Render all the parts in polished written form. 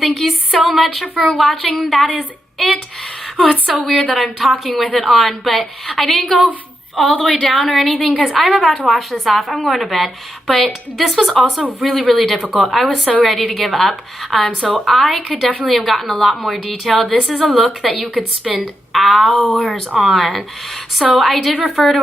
thank you so much for watching. That is it. Oh, it's so weird that I'm talking with it on, but I didn't go all the way down or anything because I'm about to wash this off. I'm going to bed. But this was also really, really difficult. I was so ready to give up. So I could definitely have gotten a lot more detail. This is a look that you could spend hours on. So I did refer to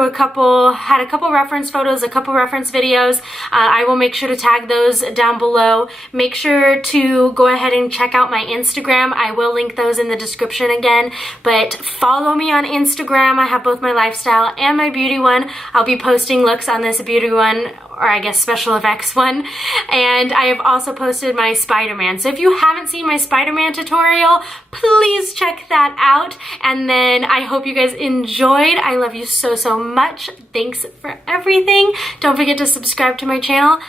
had a couple reference photos, a couple reference videos. I will make sure to tag those down below. Make sure to go ahead and check out my Instagram. I will link those in the description again, but follow me on Instagram. I have both my lifestyle and my beauty one. I'll be posting looks on this beauty one, or I guess special effects one, and I have also posted my Spider-Man. So if you haven't seen my Spider-Man tutorial, please check that out. And then I hope you guys enjoyed. I love you so, so much. Thanks for everything. Don't forget to subscribe to my channel,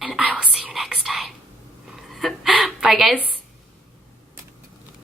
and I will see you next time. Bye, guys.